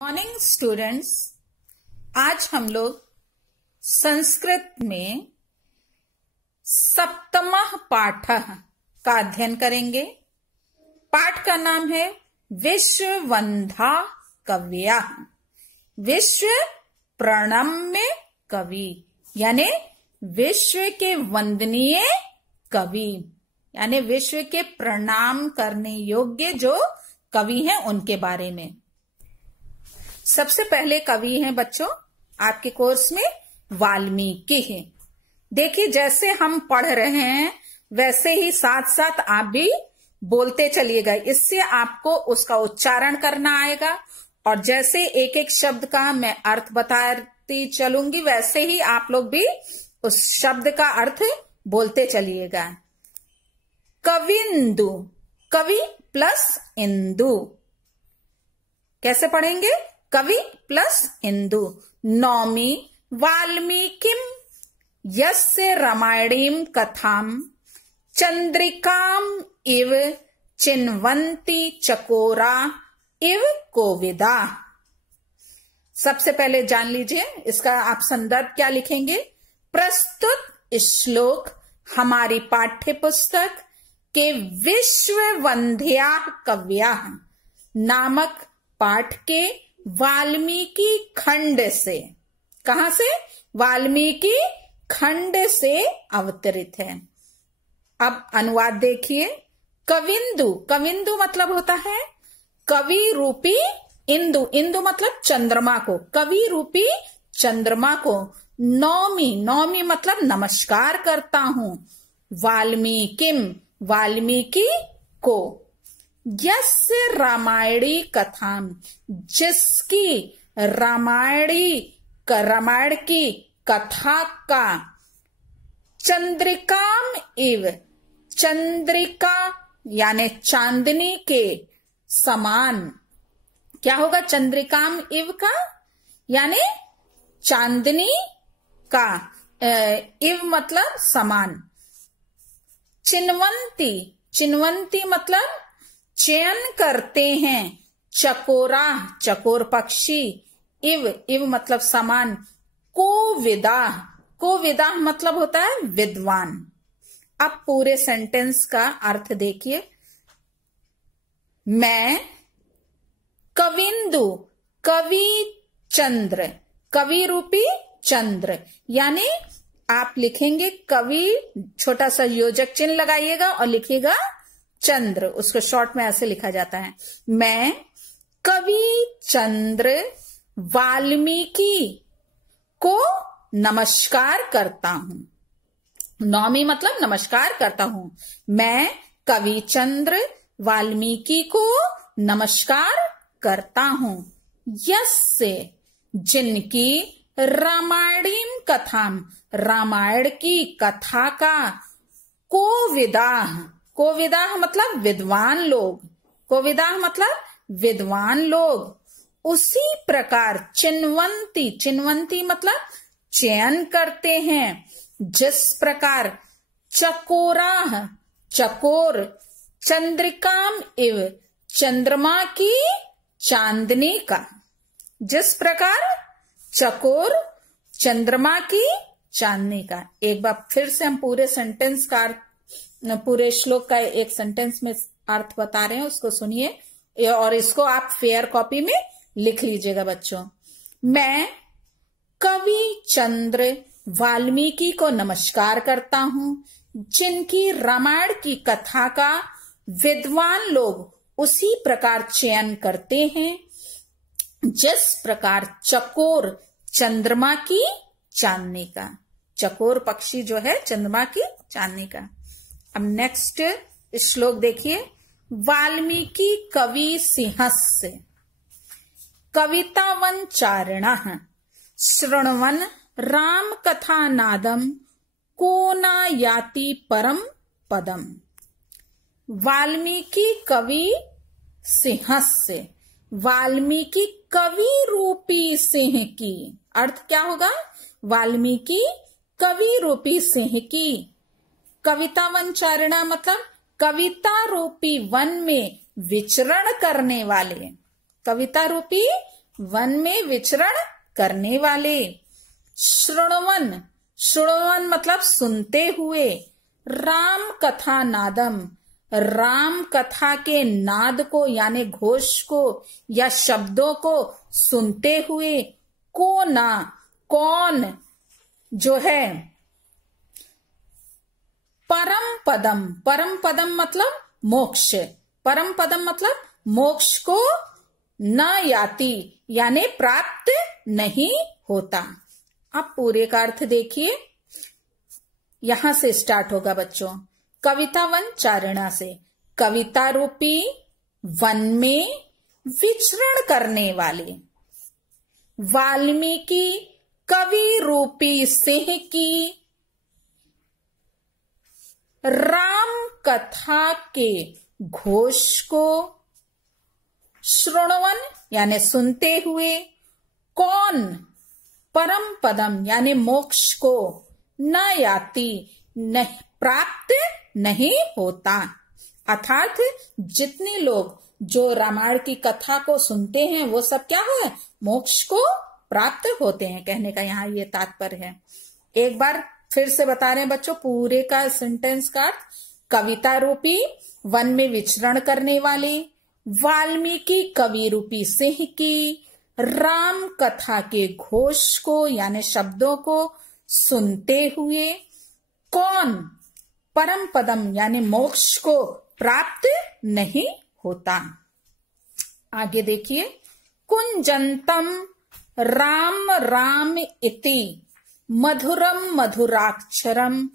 Morning students, आज हम लोग संस्कृत में सप्तमः पाठः का अध्ययन करेंगे। पाठ का नाम है विश्ववंद्या कवयः। विश्व प्रणम्य कवि यानी विश्व के वंदनीय कवि, यानी विश्व के प्रणाम करने योग्य जो कवि हैं उनके बारे में। सबसे पहले कवि हैं बच्चों आपके कोर्स में वाल्मीकि हैं। देखिए, जैसे हम पढ़ रहे हैं वैसे ही साथ साथ आप भी बोलते चलिएगा, इससे आपको उसका उच्चारण करना आएगा। और जैसे एक एक शब्द का मैं अर्थ बताती चलूंगी वैसे ही आप लोग भी उस शब्द का अर्थ बोलते चलिएगा। कविंदु, कवि प्लस इंदु, कैसे पढ़ेंगे? कवि प्लस इंदु। नौमी वाल्मीकिम यस्य रामायणीं कथां चंद्रिकाम इव चिन्वन्ति चकोरा इव कोविदा। सबसे पहले जान लीजिए इसका आप संदर्भ क्या लिखेंगे। प्रस्तुत श्लोक हमारी पाठ्य पुस्तक के विश्ववंद्या कवयः नामक पाठ के वाल्मीकि खंड से, कहां से? वाल्मीकि खंड से अवतरित है। अब अनुवाद देखिए। कविंदु, कविंदु मतलब होता है कवि रूपी इंदु, इंदु मतलब चंद्रमा को, कवि रूपी चंद्रमा को। नौमी, नौमी मतलब नमस्कार करता हूं। वाल्मीकिम, वाल्मीकि को। यस्य रामायणी कथाम, जिसकी रामायण की कथा का चंद्रिकाम इव, चंद्रिका यानी चांदनी के समान। क्या होगा चंद्रिकाम इव का? यानी चांदनी का, इव मतलब समान। चिन्वंती, चिन्वंती मतलब चयन करते हैं। चकोरा, चकोर पक्षी। इव, इव मतलब समान। कोविदाः, कोविदाः मतलब होता है विद्वान। अब पूरे सेंटेंस का अर्थ देखिए। मैं कविंदु, कवि चंद्र, कवि रूपी चंद्र, यानी आप लिखेंगे कवि, छोटा सा योजक चिन्ह लगाइएगा और लिखिएगा चंद्र, उसको शॉर्ट में ऐसे लिखा जाता है। मैं कवि चंद्र वाल्मीकि को नमस्कार करता हूं। नौमी मतलब नमस्कार करता हूं। मैं कवि चंद्र वाल्मीकि को नमस्कार करता हूं। यस्य, जिनकी रामायणीं कथाम, रामायण की कथा का कोविदाः, कोविदाः मतलब विद्वान लोग, कोविदाः मतलब विद्वान लोग। उसी प्रकार चिन्वन्ति, चिन्वन्ति मतलब चयन करते हैं। जिस प्रकार चकोराः, चकोर चंद्रिकाम इव, चंद्रमा की चांदनी का। जिस प्रकार चकोर चंद्रमा की चांदनी का। एक बार फिर से हम पूरे सेंटेंस का, पूरे श्लोक का एक सेंटेंस में अर्थ बता रहे हैं, उसको सुनिए और इसको आप फेयर कॉपी में लिख लीजिएगा बच्चों। मैं कवि चंद्र वाल्मीकि को नमस्कार करता हूं, जिनकी रामायण की कथा का विद्वान लोग उसी प्रकार चयन करते हैं जिस प्रकार चकोर चंद्रमा की चांदनी का। चकोर पक्षी जो है चंद्रमा की चांदनी का। अब नेक्स्ट श्लोक देखिए। वाल्मीकि कवि सिंहस्य कवितावन चारिणः शृण्वन् राम कथा नादम को न याति परम पदम। वाल्मीकि कवि सिंहस्य, वाल्मीकि कवि रूपी सिंह की। अर्थ क्या होगा? वाल्मीकि कवि रूपी सिंह की। कविता वन चारणा मतलब कविता रूपी वन में विचरण करने वाले, कविता रूपी वन में विचरण करने वाले। श्रृण्वन, श्रृण्वन मतलब सुनते हुए। राम कथा नादम, राम कथा के नाद को यानी घोष को या शब्दों को सुनते हुए। को ना, कौन जो है। परम पदम, परम पदम मतलब मोक्ष, परम पदम मतलब मोक्ष को न याति यानी प्राप्त नहीं होता। अब पूरे का अर्थ देखिए, यहां से स्टार्ट होगा बच्चों। कविता वन चारणा से, कविता रूपी वन में विचरण करने वाले। वाल्मीकि कवि रूपी सिंह की राम कथा के घोष को श्रृण्वन यानी सुनते हुए। कौन, परम पदम यानी मोक्ष को न याति नहीं प्राप्त नहीं होता। अर्थात जितने लोग जो रामायण की कथा को सुनते हैं वो सब क्या है, मोक्ष को प्राप्त होते हैं, कहने का यहाँ ये तात्पर्य है। एक बार फिर से बता रहे हैं बच्चों पूरे का सेंटेंस का अर्थ। कविता रूपी वन में विचरण करने वाले, वाल्मीकि कवि रूपी सिंह की राम कथा के घोष को यानी शब्दों को सुनते हुए। कौन, परम पदम यानी मोक्ष को प्राप्त नहीं होता। आगे देखिए, कुंजंतम राम राम इति मधुरम मधुराक्षरम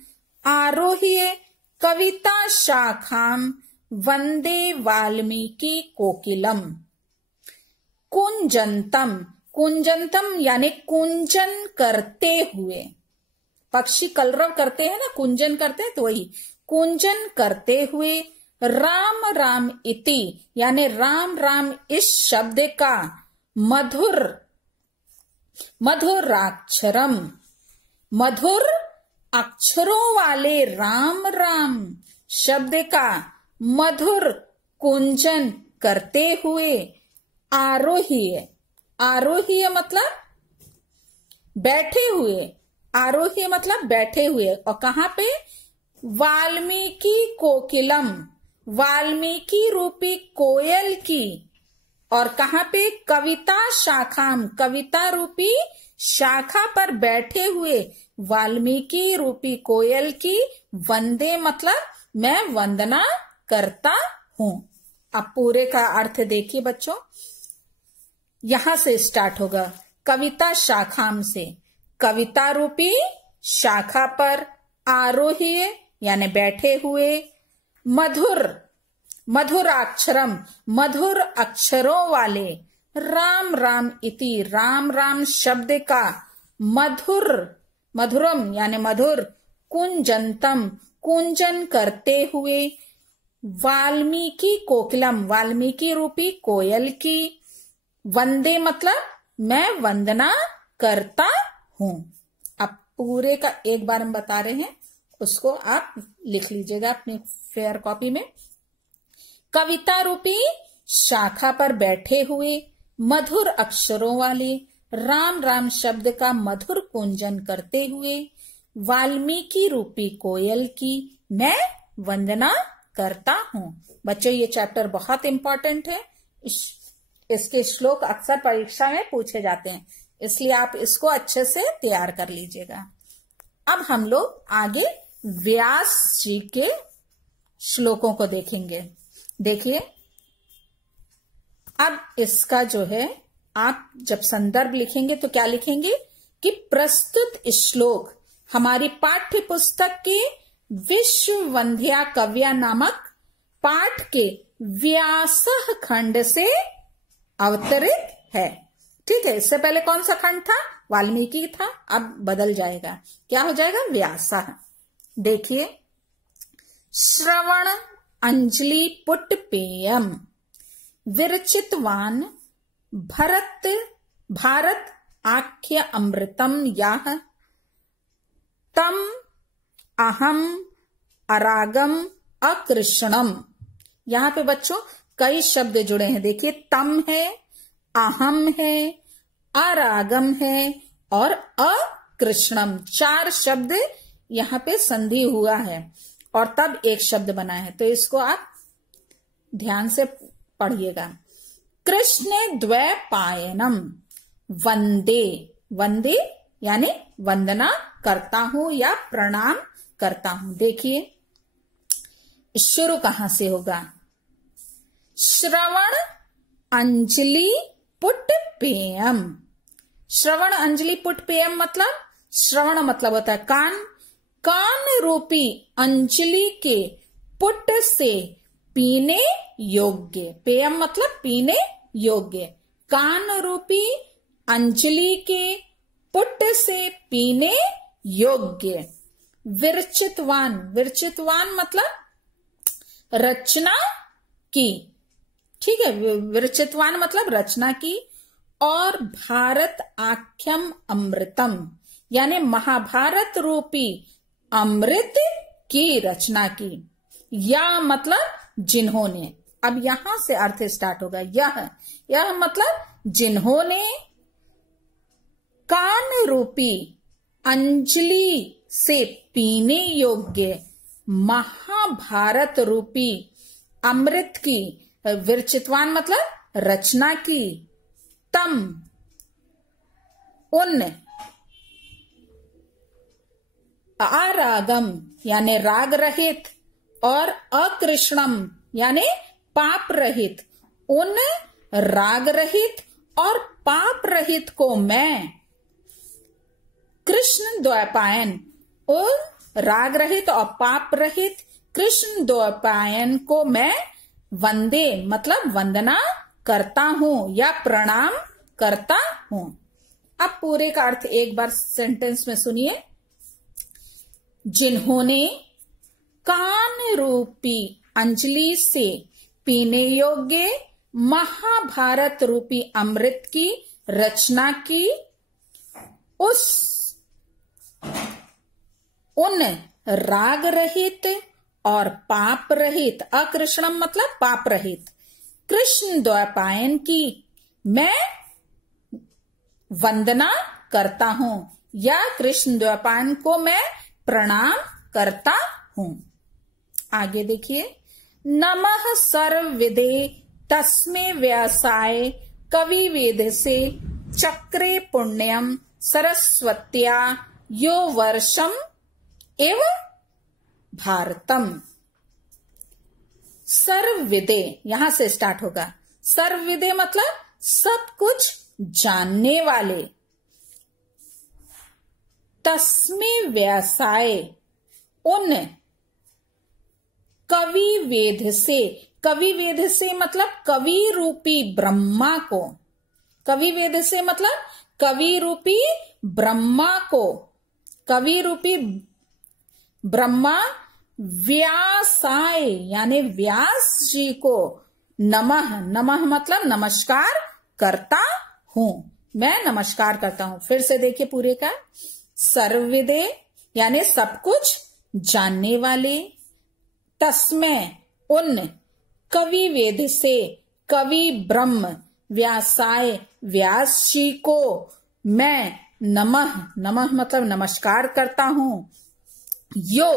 आरोह्य कविता शाखाम वंदे वाल्मीकि कोकिलम। कुंजंतम, कुंजंतम यानी कुंजन करते हुए। पक्षी कलरव करते हैं ना, कुंजन करते हैं, तो वही कुंजन करते हुए। राम राम इति यानी राम राम इस शब्द का मधुर मधुराक्षरम, मधुर अक्षरों वाले राम राम शब्द का मधुर कुंजन करते हुए। आरोह्य, आरोह्य मतलब बैठे हुए, आरोह्य मतलब बैठे हुए। और कहाँ पे, वाल्मीकि कोकिलम, वाल्मीकि रूपी कोयल की। और कहाँ पे, कविता शाखाम, कविता रूपी शाखा पर बैठे हुए वाल्मीकि रूपी कोयल की। वंदे मतलब मैं वंदना करता हूं। अब पूरे का अर्थ देखिए बच्चों, यहां से स्टार्ट होगा। कविता शाखाम से, कविता रूपी शाखा पर। आरोह्य यानी बैठे हुए। मधुर, मधुराक्षरम मधुर अक्षरों वाले। राम राम इति राम राम शब्द का मधुर, मधुरम यानी मधुर। कुंजंतम कुंजन करते हुए। वाल्मीकि कोकिलम वाल्मीकि रूपी कोयल की। वंदे मतलब मैं वंदना करता हूं। अब पूरे का एक बार हम बता रहे हैं, उसको आप लिख लीजिएगा अपनी फेयर कॉपी में। कविता रूपी शाखा पर बैठे हुए मधुर अक्षरों वाले राम राम शब्द का मधुर कुंजन करते हुए। वाल्मीकि रूपी कोयल की मैं वंदना करता हूं। बच्चों ये चैप्टर बहुत इंपॉर्टेंट है, इसके श्लोक अक्सर परीक्षा में पूछे जाते हैं, इसलिए आप इसको अच्छे से तैयार कर लीजिएगा। अब हम लोग आगे व्यास जी के श्लोकों को देखेंगे। देखिए, अब इसका जो है आप जब संदर्भ लिखेंगे तो क्या लिखेंगे कि प्रस्तुत श्लोक हमारी पाठ्य पुस्तक के विश्व वंध्या कव्या नामक पाठ के व्यासः खंड से अवतरित है। ठीक है, इससे पहले कौन सा खंड था, वाल्मीकि था, अब बदल जाएगा, क्या हो जाएगा, व्यासः। देखिए, श्रवण अंजलि पुट पेयम विरचितवान भारत आख्य अमृतम याह तम अहम अरागम अकृष्णम। यहां पे बच्चों कई शब्द जुड़े हैं। देखिए, तम है, अहम है, अरागम है और अकृष्णम। 4 शब्द यहाँ पे संधि हुआ है और तब एक शब्द बना है, तो इसको आप ध्यान से पढ़िएगा। कृष्ण द्वैपायनम वंदे, वंदे यानी वंदना करता हूं या प्रणाम करता हूं। देखिए शुरू कहां से होगा। श्रवण अंजलि पुट पेयम। श्रवण अंजलि पुट पेयम मतलब, श्रवण मतलब होता है कान, कान रूपी अंजलि के पुट से पीने योग्य। पेयम मतलब पीने योग्य। कान रूपी अंजलि के पुट से पीने योग्य। विरचितवान, विरचितवान मतलब रचना की, ठीक है, विरचितवान मतलब रचना की। और भारत आख्यम अमृतम यानी महाभारत रूपी अमृत की रचना की। या मतलब जिन्होंने। अब यहां से अर्थ स्टार्ट होगा। यह मतलब जिन्होंने कान रूपी अंजलि से पीने योग्य महाभारत रूपी अमृत की, विरचितवान मतलब रचना की, तम उन, अरागम यानी राग रहित और अकृष्णम यानी पाप रहित, उन राग रहित और पाप रहित को मैं, कृष्ण द्वैपायन, और राग रहित और पाप रहित कृष्ण द्वैपायन को मैं वंदे मतलब वंदना करता हूं या प्रणाम करता हूं। अब पूरे का अर्थ एक बार सेंटेंस में सुनिए। जिन्होंने कान रूपी अंजलि से पीने योग्य महाभारत रूपी अमृत की रचना की, उन राग रहित और पाप रहित, अकृष्णम मतलब पाप रहित, कृष्ण द्वैपायन की मैं वंदना करता हूं या कृष्ण द्वैपायन को मैं प्रणाम करता हूं। आगे देखिए। नमः सर्वविदे तस्मे व्यासाय कवि वेद से चक्रे पुण्यम सरस्वत्या यो वर्षम एव भारतम। सर्वविदे यहां से स्टार्ट होगा। सर्वविदे मतलब सब कुछ जानने वाले। तस्मे व्यासाय उन कवि वेद से, कवि वेद से मतलब कवि रूपी ब्रह्मा को, कवि वेद से मतलब कवि रूपी ब्रह्मा को, कवि रूपी ब्रह्मा व्यासाय यानी व्यास जी को नमः, नमः मतलब नमस्कार करता हूं, मैं नमस्कार करता हूं। फिर से देखिए पूरे का। सर्वविदे यानी सब कुछ जानने वाले, तस्मै उन कवि वेद से कवि ब्रह्म व्यासाय व्यास जी को मैं नमः, नमः मतलब नमस्कार करता हूं। यो,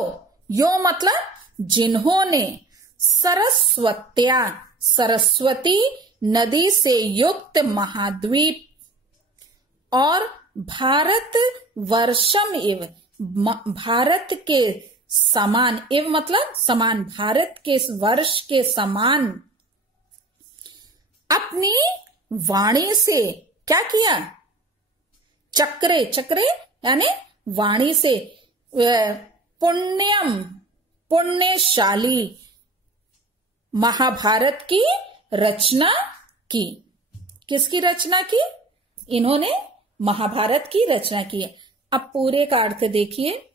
यो मतलब जिन्होंने सरस्वत्या सरस्वती नदी से युक्त महाद्वीप और भारत वर्षम इव भारत के समान, इव मतलब समान, भारत के वर्ष के समान अपनी वाणी से क्या किया, चक्रे, चक्रे यानी वाणी से पुण्यम पुण्यशाली महाभारत की रचना की। किसकी रचना की? इन्होंने महाभारत की रचना की है। अब पूरे का अर्थ देखिए।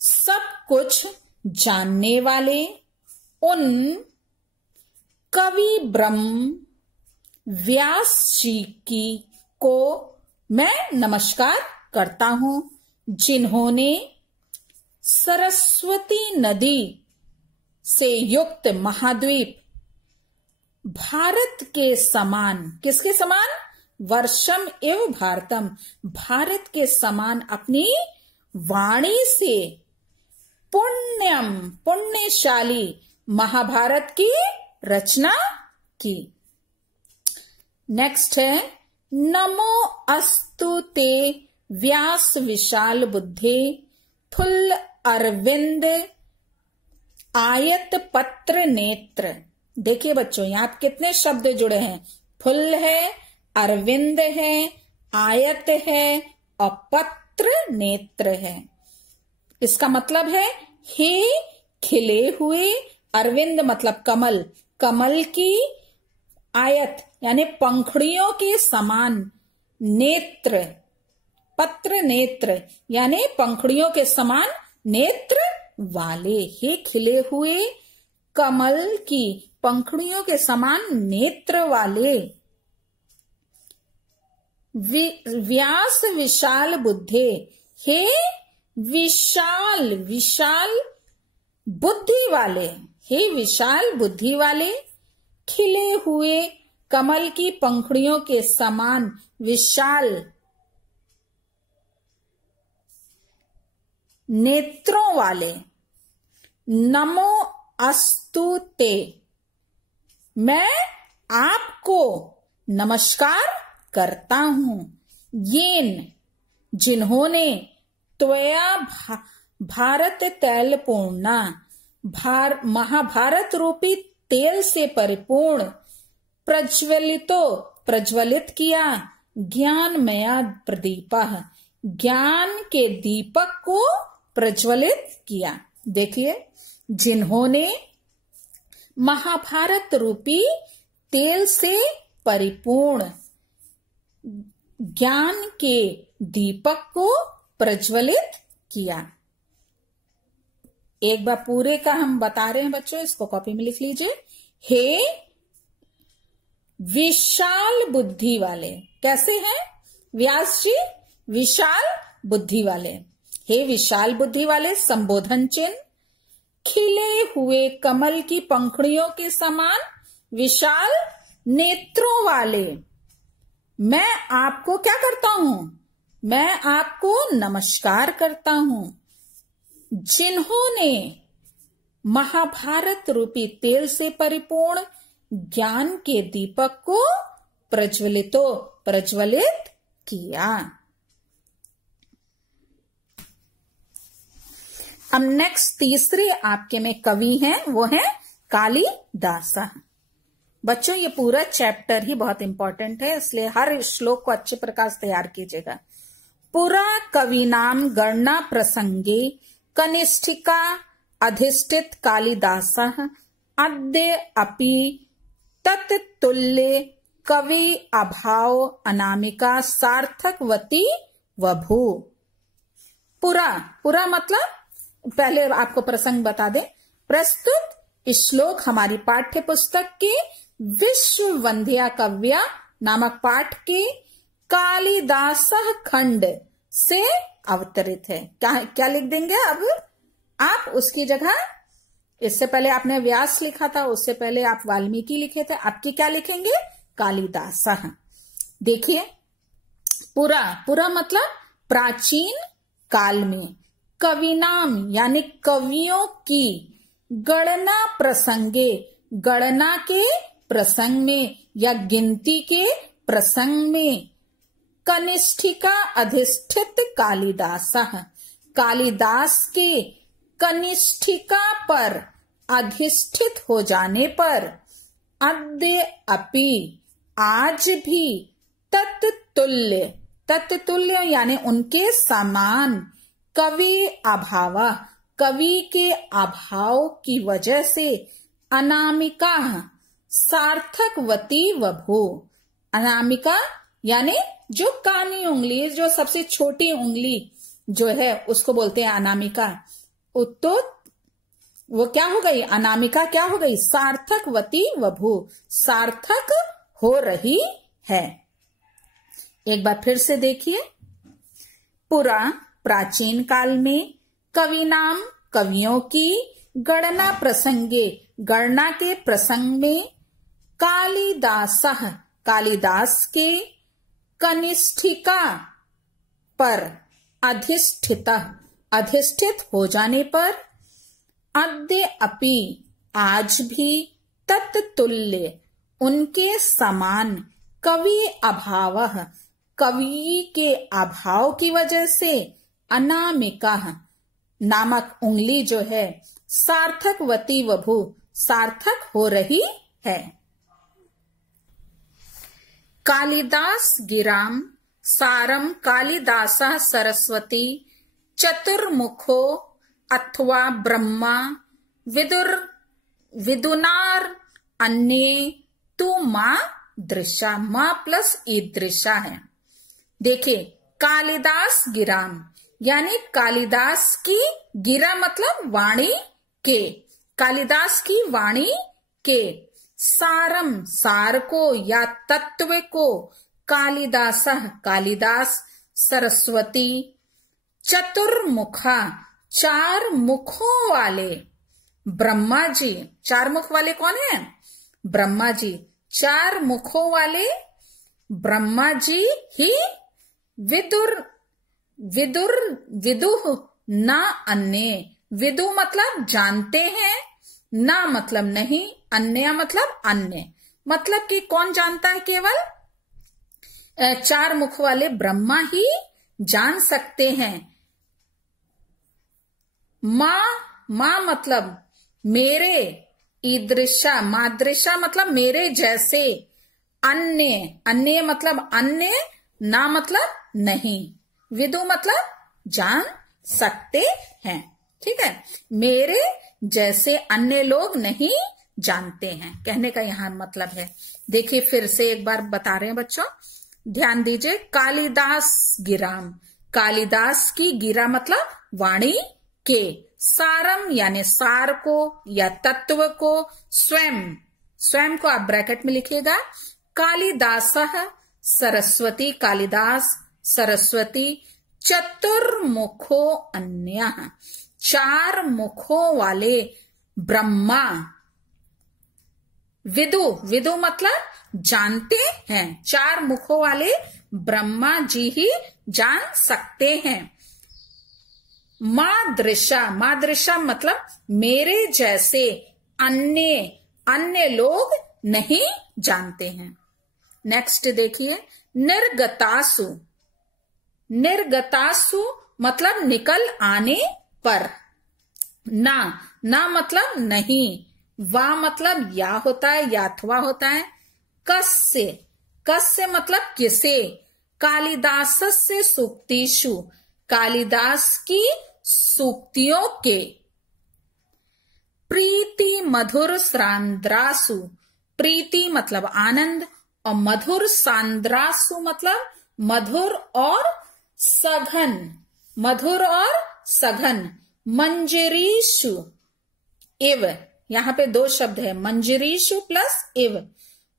सब कुछ जानने वाले उन कवि ब्रह्म व्यास जी की को मैं नमस्कार करता हूं, जिन्होंने सरस्वती नदी से युक्त महाद्वीप भारत के समान, किसके समान? वर्षम एव भारतम, भारत के समान अपनी वाणी से पुण्यम, पुण्यशाली महाभारत की रचना की। नेक्स्ट है नमो अस्तु ते व्यास विशाल बुद्धे फुल अरविंद आयत पत्र नेत्र। देखिए बच्चों, यहाँ कितने शब्द जुड़े हैं। फुल है, अरविंद है, आयत है और पत्र नेत्र है। इसका मतलब है हे खिले हुए, अरविंद मतलब कमल, कमल की आयत यानी पंखुड़ियों के समान, नेत्र, पत्र नेत्र यानी पंखुड़ियों के समान नेत्र वाले। हे खिले हुए कमल की पंखुड़ियों के समान नेत्र वाले। व्यास विशाल बुद्धे, हे विशाल, विशाल बुद्धि वाले, हे विशाल बुद्धि वाले, खिले हुए कमल की पंखुड़ियों के समान विशाल नेत्रों वाले। नमो अस्तु ते, मैं आपको नमस्कार करता हूं। येन, जिन्होंने, त्वया भारत तैल पूर्णा, महाभारत रूपी तेल से परिपूर्ण, प्रज्वलितो, प्रज्वलित किया, ज्ञानमया प्रदीपः, ज्ञान के दीपक को प्रज्वलित किया। देखिए, जिन्होंने महाभारत रूपी तेल से परिपूर्ण ज्ञान के दीपक को प्रज्वलित किया। एक बार पूरे का हम बता रहे हैं बच्चों, इसको कॉपी में लिख लीजिए। हे विशाल बुद्धि वाले, कैसे हैं व्यास जी? विशाल बुद्धि वाले। हे विशाल बुद्धि वाले, संबोधन चिन्ह, खिले हुए कमल की पंखुड़ियों के समान विशाल नेत्रों वाले। मैं आपको क्या करता हूं? मैं आपको नमस्कार करता हूं। जिन्होंने महाभारत रूपी तेल से परिपूर्ण ज्ञान के दीपक को प्रज्वलित किया। अब नेक्स्ट तीसरे आपके में कवि हैं, वो है कालिदास। बच्चों, ये पूरा चैप्टर ही बहुत इंपॉर्टेंट है, इसलिए हर श्लोक को अच्छे प्रकार से तैयार कीजिएगा। पुरा कवि नाम गणना प्रसंगे कनिष्ठिका अधिष्ठित कालिदास अद्य अपि तत्तुल्य कवि अभाव अनामिका सार्थकवती वभू। पुरा मतलब, पहले आपको प्रसंग बता दें। प्रस्तुत श्लोक हमारी पाठ्य पुस्तक के विश्व वंध्या काव्य नामक पाठ के कालिदास खंड से अवतरित है। क्या लिख देंगे अब आप उसकी जगह? इससे पहले आपने व्यास लिखा था, उससे पहले आप वाल्मीकि लिखे थे, आपकी क्या लिखेंगे? कालिदास। देखिए, पुरा मतलब प्राचीन काल में, कवि नाम यानी कवियों की, गणना प्रसंगे, गणना के प्रसंग में या गिनती के प्रसंग में, कनिष्ठिका अधिष्ठित कालिदास, कालिदास के कनिष्ठिका पर अधिष्ठित हो जाने पर, अद्य अपि आज भी, तत्तुल्य, तत्तुल्य यानी उनके समान, कवि अभाव, कवि के अभाव की वजह से, अनामिका सार्थकवती वभू। अनामिका यानी जो कानी उंगली, जो सबसे छोटी उंगली जो है उसको बोलते हैं अनामिका। तो वो क्या हो गई? अनामिका क्या हो गई? सार्थकवती वभू, सार्थक हो रही है। एक बार फिर से देखिए, पुरा प्राचीन काल में, कवि नाम कवियों की, गणना प्रसंगे गणना के प्रसंग में, कालिदास कालिदास के, कनिष्ठिका पर, अधिष्ठित हो जाने पर, अद्य अपि आज भी, तत्तुल्य उनके समान, कवि अभावः कवि के अभाव की वजह से, अनामिका नामक उंगली जो है, सार्थकवती वभु सार्थक हो रही है। कालिदास गिराम सारम कालिदासः सरस्वती चतुर्मुखो अथवा ब्रह्मा विदुनार अन्ये तु मां दृशा, मां प्लस ईदृशा है। देखिए, कालिदास गिराम यानी कालिदास की, गिरा मतलब वाणी के, कालिदास की वाणी के, सारम सार को या तत्व को, कालिदासः कालिदास, सरस्वती, चतुर्मुखा चार मुखों वाले, ब्रह्मा जी, चार मुख वाले कौन है? ब्रह्मा जी, चार मुखों वाले ब्रह्मा जी ही विदुह न अन्य, विदु मतलब जानते हैं, ना मतलब नहीं, अन्य मतलब अन्य, मतलब कि कौन जानता है? केवल चार मुख वाले ब्रह्मा ही जान सकते हैं। मां मतलब मेरे, ईदृशा मादृशा मतलब मेरे जैसे, अन्य मतलब अन्य, ना मतलब नहीं, विदु मतलब जान सकते हैं। ठीक है, मेरे जैसे अन्य लोग नहीं जानते हैं, कहने का यहां मतलब है। देखिए फिर से एक बार बता रहे हैं बच्चों, ध्यान दीजिए। कालिदास गिराम, कालिदास की, गिरा मतलब वाणी के, सारम यानी सार को या तत्व को, स्वयं को आप ब्रैकेट में लिखिएगा, कालिदासः सरस्वती, कालिदास सरस्वती, चतुर्मुखो अन्यः चार मुखों वाले ब्रह्मा, विदु मतलब जानते हैं, चार मुखों वाले ब्रह्मा जी ही जान सकते हैं। मादृशा मतलब मेरे जैसे अन्य लोग नहीं जानते हैं। नेक्स्ट देखिए, निर्गतासु मतलब निकल आने पर, ना मतलब नहीं, वा मतलब या होता है या अथवा होता है, कस्य मतलब किसे, कालिदासस्य सूक्तिषु कालिदास की सूक्तियों के, प्रीति मधुर सांद्रासु, प्रीति मतलब आनंद, और मधुर सांद्रासु मतलब मधुर और सघन, मंजरीषु इव, यहाँ पे दो शब्द है, मंजरीषु प्लस इव,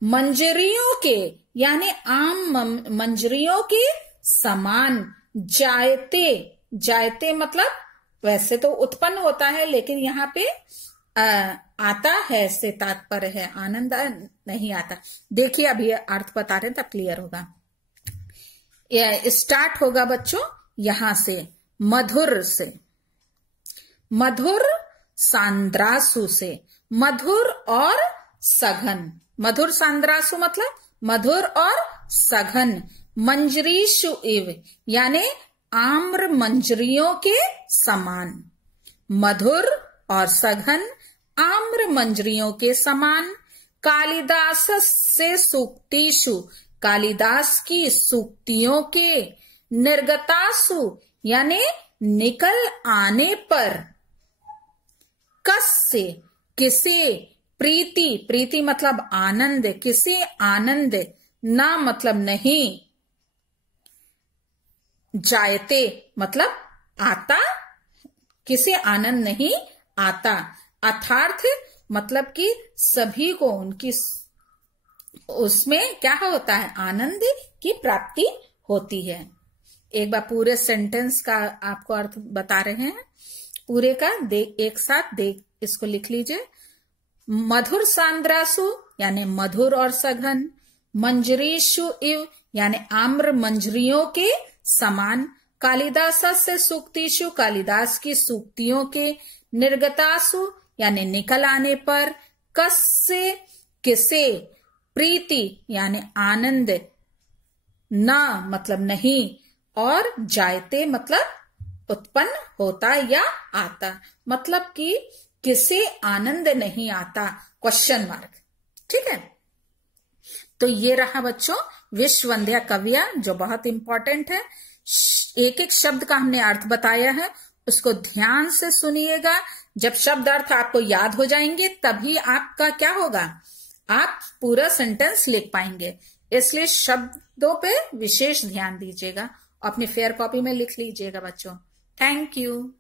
मंजरियों के यानी आम मंजरियों के समान, जायते मतलब वैसे तो उत्पन्न होता है, लेकिन यहाँ पे आता है से तात्पर्य है, आनंद नहीं आता। देखिए अभी अर्थ बता रहे हैं तब क्लियर होगा। स्टार्ट होगा बच्चों यहां से, मधुर से, मधुर सांद्रासु से, मधुर और सघन, मधुर सांद्रासु मतलब मधुर और सघन, मंजरीषु इव यानी आम्र मंजरियों के समान, मधुर और सघन आम्र मंजरियों के समान, कालिदास से सूक्तिषु कालिदास की सूक्तियों के, निर्गतासु यानी निकल आने पर, कस्य किसे, प्रीति मतलब आनंद, किसे आनंद, ना मतलब नहीं, जायते मतलब आता, किसे आनंद नहीं आता, अर्थात मतलब कि सभी को उनकी उसमें क्या होता है, आनंद की प्राप्ति होती है। एक बार पूरे सेंटेंस का आपको अर्थ बता रहे हैं, पूरे का एक साथ इसको लिख लीजिए। मधुर सांद्रासु यानी मधुर और सघन, मंजरीषु इव यानी आम्र मंजरियों के समान। कालिदासस्य सूक्तिषु, कालिदास की सूक्तियों के। निर्गतासु यानी निकल आने पर। कस्य किसे। प्रीति यानी आनंद। न मतलब नहीं। और जायते मतलब उत्पन्न होता या आता, मतलब कि किसे आनंद नहीं आता, क्वेश्चन मार्क। ठीक है, तो ये रहा बच्चों विश्ववंध्या कविया, जो बहुत इंपॉर्टेंट है। एक एक शब्द का हमने अर्थ बताया है, उसको ध्यान से सुनिएगा। जब शब्द अर्थ आपको याद हो जाएंगे तभी आपका क्या होगा, आप पूरा सेंटेंस लिख पाएंगे। इसलिए शब्दों पे विशेष ध्यान दीजिएगा, अपनी फेयर कॉपी में लिख लीजिएगा बच्चों। Thank you.